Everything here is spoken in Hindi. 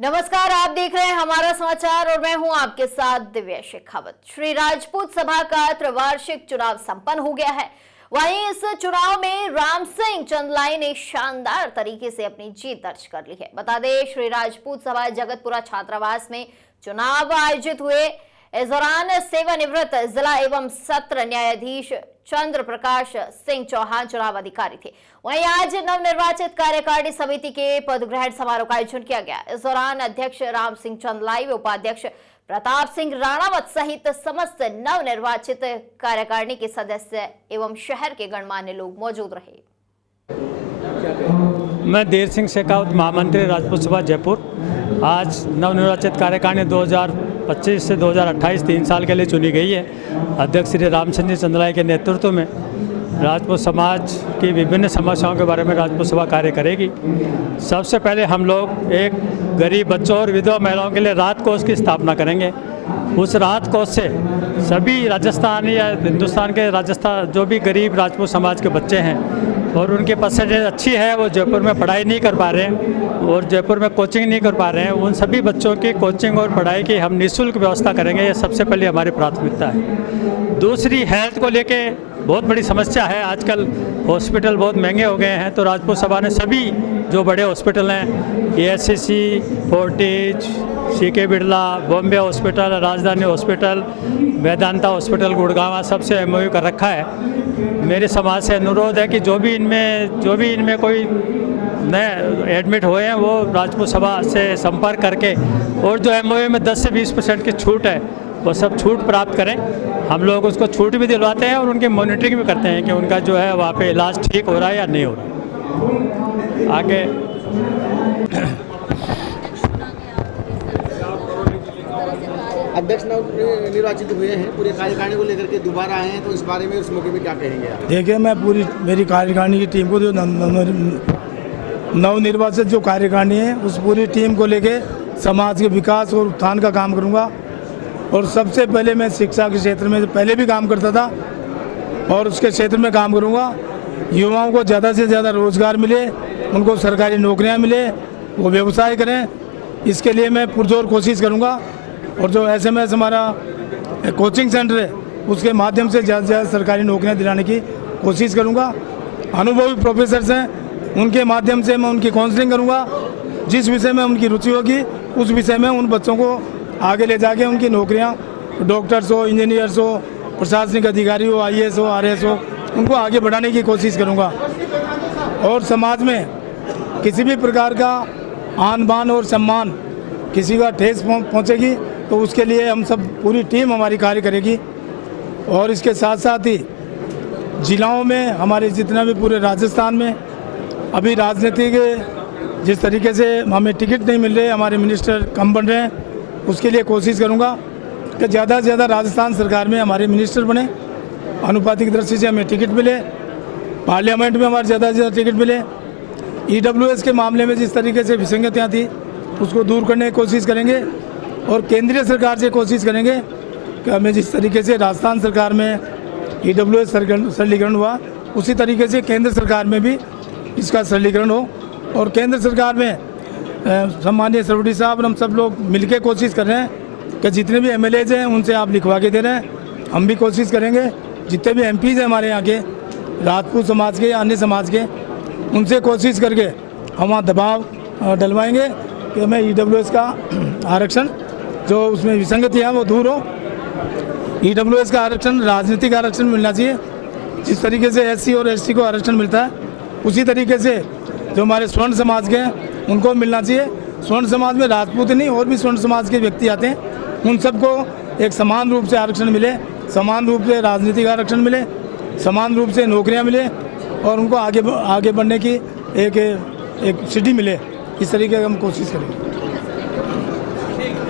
नमस्कार, आप देख रहे हैं हमारा समाचार और मैं हूं आपके साथ दिव्या शेखावत। श्री राजपूत सभा का त्रिवार्षिक चुनाव संपन्न हो गया है। वहीं इस चुनाव में राम सिंह चंदलाई ने शानदार तरीके से अपनी जीत दर्ज कर ली है। बता दें, श्री राजपूत सभा जगतपुरा छात्रावास में चुनाव आयोजित हुए। इस दौरान सेवानिवृत्त जिला एवं सत्र न्यायाधीश चंद्र प्रकाश सिंह चौहान चुनाव अधिकारी थे। वहीं आज नवनिर्वाचित कार्यकारिणी समिति के पदग्रहण समारोह का आयोजन किया गया। इस दौरान अध्यक्ष राम सिंह चंदलाई व उपाध्यक्ष प्रताप सिंह राणावत सहित समस्त नवनिर्वाचित कार्यकारिणी के सदस्य एवं शहर के गणमान्य लोग मौजूद रहे। मैं देर सिंह शेखावत, महामंत्री राजपूत सभा जयपुर। आज नवनिर्वाचित कार्यकारिणी 2025 से 2028 3 साल के लिए चुनी गई है। अध्यक्ष श्री राम सिंह चंदलाई के नेतृत्व में राजपूत समाज की विभिन्न समस्याओं के बारे में राजपूत सभा कार्य करेगी। सबसे पहले हम लोग एक गरीब बच्चों और विधवा महिलाओं के लिए राहत कोष की स्थापना करेंगे। उस राहत कोष से सभी राजस्थान या हिंदुस्तान के राजस्थान जो भी गरीब राजपूत समाज के बच्चे हैं और उनकी परसेंटेज अच्छी है, वो जयपुर में पढ़ाई नहीं कर पा रहे हैं और जयपुर में कोचिंग नहीं कर पा रहे हैं, उन सभी बच्चों की कोचिंग और पढ़ाई की हम निःशुल्क व्यवस्था करेंगे। ये सबसे पहले हमारी प्राथमिकता है। दूसरी, हेल्थ को लेके बहुत बड़ी समस्या है। आजकल हॉस्पिटल बहुत महंगे हो गए हैं, तो राजपूत सभा ने सभी जो बड़े हॉस्पिटल हैं, ASCC, forties, CK Birla, Bombay hospital, राजधानी हॉस्पिटल, वेदांता हॉस्पिटल गुड़गांव, सबसे MOU कर रखा है। मेरे समाज से अनुरोध है कि जो भी इनमें कोई नए एडमिट हुए हैं वो राजपूत सभा से संपर्क करके और जो MOU में 10 से 20% की छूट है वो सब छूट प्राप्त करें। हम लोग उसको छूट भी दिलवाते हैं और उनकी मॉनिटरिंग भी करते हैं कि उनका जो है वहाँ पे इलाज ठीक हो रहा है या नहीं हो रहा। आगे अध्यक्ष निर्वाचित हुए हैं, पूरे कार्यकारिणी को लेकर के दोबारा आए हैं, तो इस बारे में उस मौके में क्या कहेंगे आप? देखिए, मैं मेरी कार्यकारिणी की टीम को जो नवनिर्वाचित जो कार्यकारिणी है उस पूरी टीम को लेके समाज के विकास और उत्थान का काम करूंगा। और सबसे पहले मैं शिक्षा के क्षेत्र में पहले भी काम करता था और उसके क्षेत्र में काम करूंगा। युवाओं को ज़्यादा से ज़्यादा रोजगार मिले, उनको सरकारी नौकरियां मिले, वो व्यवसाय करें, इसके लिए मैं पुरजोर कोशिश करूंगा। और जो SMS हमारा कोचिंग सेंटर है उसके माध्यम से ज़्यादा से ज़्यादा सरकारी नौकरियां दिलाने की कोशिश करूंगा। अनुभवी प्रोफेसर्स हैं, उनके माध्यम से मैं उनकी काउंसलिंग करूंगा। जिस विषय में उनकी रुचि होगी उस विषय में उन बच्चों को आगे ले जाके उनकी नौकरियां, डॉक्टर्स हो, इंजीनियर्स हो, प्रशासनिक अधिकारी हो, IAS हो, RS हो, उनको आगे बढ़ाने की कोशिश करूंगा। और समाज में किसी भी प्रकार का आन बान और सम्मान किसी का ठेस पहुंचेगी तो उसके लिए हम सब पूरी टीम हमारी कार्य करेगी। और इसके साथ साथ ही जिलाओं में हमारे जितना भी पूरे राजस्थान में अभी राजनीति के जिस तरीके से हमें टिकट नहीं मिल रहे, हमारे मिनिस्टर कम बन रहे हैं, उसके लिए कोशिश करूंगा कि ज़्यादा से ज़्यादा राजस्थान सरकार में हमारे मिनिस्टर बने, अनुपातिक दृष्टि से हमें टिकट मिले, पार्लियामेंट में हमारे ज़्यादा से ज़्यादा टिकट मिले। EWS के मामले में जिस तरीके से विसंगतियाँ थी उसको दूर करने की कोशिश करेंगे। और केंद्रीय सरकार से कोशिश करेंगे कि हमें जिस तरीके से राजस्थान सरकार में EWS सरलीकरण हुआ उसी तरीके से केंद्र सरकार में भी इसका सरलीकरण हो। और केंद्र सरकार में सम्माननीय सरवड़ी साहब और हम सब लोग मिलकर कोशिश कर रहे हैं कि जितने भी MLAs हैं उनसे आप लिखवा के दे रहे हैं। हम भी कोशिश करेंगे जितने भी MPs हैं हमारे यहाँ के राजपूत समाज के या अन्य समाज के, उनसे कोशिश करके हम वहाँ दबाव डलवाएंगे कि हमें EWS का आरक्षण जो उसमें विसंगति है वो दूर हो। EWS का आरक्षण राजनीतिक आरक्षण मिलना चाहिए। जिस तरीके से SC और ST को आरक्षण मिलता है उसी तरीके से जो हमारे स्वर्ण समाज के हैं उनको मिलना चाहिए। स्वर्ण समाज में राजपूत नहीं और भी स्वर्ण समाज के व्यक्ति आते हैं, उन सबको एक समान रूप से आरक्षण मिले, समान रूप से राजनीतिक आरक्षण मिले, समान रूप से नौकरियां मिले और उनको आगे बढ़ने की एक सिटी मिले। इस तरीके की हम कोशिश करेंगे।